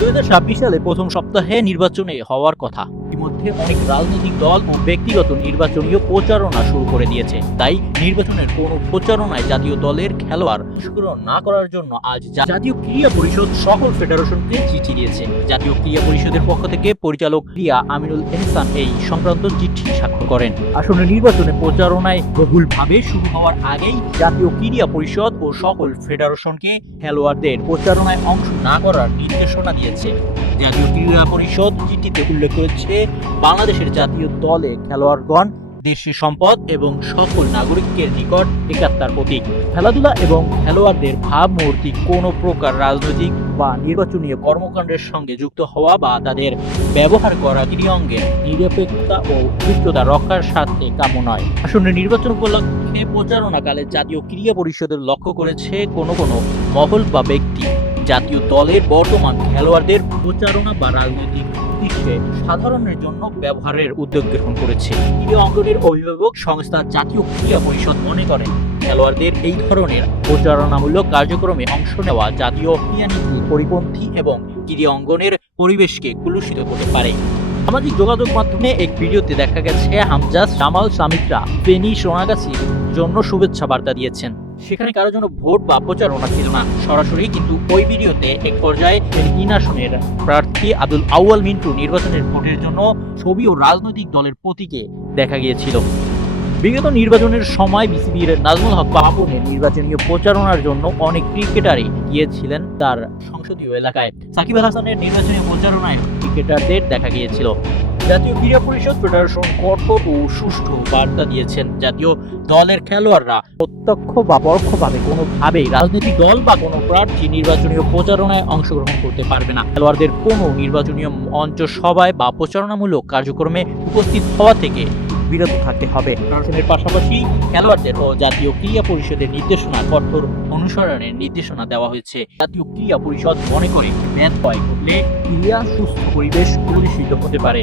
2026 সালে প্রথম সপ্তাহে নির্বাচনে হওয়ার কথা। ইতিমধ্যে অনেক রাজনৈতিক দল ও ব্যক্তিগত নির্বাচনীয় প্রচারণা শুরু করে দিয়েছে। তাই নির্বাচনের কোনো প্রচারণায় জাতীয় দলের খেলোয়াড় অংশগ্রহণ না করার জন্য আজ জাতীয় ক্রীড়া পরিষদ সকল ফেডারেশনকে চিঠি দিয়েছে। জাতীয় ক্রীড়া পরিষদের পক্ষ থেকে পরিচালক ক্রীড়া আমিনুল এহসান এই সংক্রান্ত চিঠি স্বাক্ষর করেন। আসন্ন নির্বাচনে প্রচারণায় বহুলভাবে শুরু হওয়ার আগেই জাতীয় ক্রীড়া পরিষদ ও সকল ফেডারেশনকে খেলোয়াড়দের প্রচারণায় অংশ না করার নির্দেশনা দিয়েছে। জাতীয় ক্রীড়া পরিষদ চিঠিতে উল্লেখ করেছে, বাংলাদেশের জাতীয় দলে খেলোয়াড়গণ দেশের সম্পদ এবং সকল নাগরিকের নিকট একাত্মার প্রতীক। খেলাধুলা এবং খেলোয়াড়দের ভাবমূর্তি কোনো প্রকার রাজনৈতিক বা নির্বাচনী কর্মকাণ্ডের সঙ্গে যুক্ত হওয়া বা তাদের ব্যবহার করা ক্রীড়াঙ্গের নিরপেক্ষতা ও সুস্থতা রক্ষার স্বার্থে কাম্য নয়। আসন্ন নির্বাচন উপলক্ষে প্রচারণাকালে জাতীয় ক্রীড়া পরিষদের লক্ষ্য করেছে কোনো মহল বা ব্যক্তি জাতীয় দলের বর্তমান খেলোয়াড়দের প্রচারণা বা রাজনৈতিক উদ্দেশ্যে সাধারণের জন্য ব্যবহারের উদ্যোগ গ্রহণ করেছে। ক্রীড়া অঙ্গনের অভিভাবক সংস্থা জাতীয় ক্রীড়া পরিষদ মনে করেন, খেলোয়াড়দের এই ধরনের প্রচারণামূলক কার্যক্রমে অংশ নেওয়া জাতীয় ক্রীড়া নীতির পরিপন্থী এবং ক্রীড়া অঙ্গনের পরিবেশকে কলুষিত করতে পারে। সামাজিক যোগাযোগ মাধ্যমে এক ভিডিওতে দেখা গেছে হামজা জামাল সামিত্রা ফেনী সোনাগাছির জন্য শুভেচ্ছা বার্তা দিয়েছেন। সেখানে কারোর জন্য ভোট বা প্রচারণা ছিল না সরাসরি, কিন্তু ওই ভিডিওতে এক পর্যায়ে তিন আসনের প্রার্থী আব্দুল আউয়াল মিন্টু নির্বাচনের ভোটের জন্য ছবি ও রাজনৈতিক দলের প্রতীকে দেখা গিয়েছিল। বিগত নির্বাচনের সময় বিসিবির নাজমুল হক পাপনের নির্বাচনী প্রচারণার জন্য অনেক ক্রিকেটারই গিয়েছিলেন তার সংসদীয় এলাকায়। সাকিব আল হাসানের নির্বাচনী প্রচারণায় ক্রিকেটারদের দেখা গিয়েছিল। জাতীয় ক্রীড়া পরিষদ ফেডারেশন কঠোর ও সুষ্ঠু বার্তা দিয়েছেন, জাতীয় দলের খেলোয়াড়রা প্রত্যক্ষ বা পরোক্ষভাবে কোনোভাবেই রাজনৈতিক দল বা কোনো প্রার্থী নির্বাচনী প্রচারণায় অংশগ্রহণ করতে পারবে না। খেলোয়াড়দের কোনো নির্বাচনী মঞ্চ সভায় বা প্রচারণামূলক কার্যক্রমে উপস্থিত হওয়া থেকে বিরত থাকতে হবে। প্রশাসনের পাশাপাশি খেলোয়াড়দের ও জাতীয় ক্রীড়া পরিষদের নির্দেশনা কঠোর অনুসরণের নির্দেশনা দেওয়া হয়েছে। জাতীয় ক্রীড়া পরিষদ মনে করে ব্যত্যয় ঘটলে ক্রীড়া সুস্থ পরিবেশ কলুষিত হতে পারে।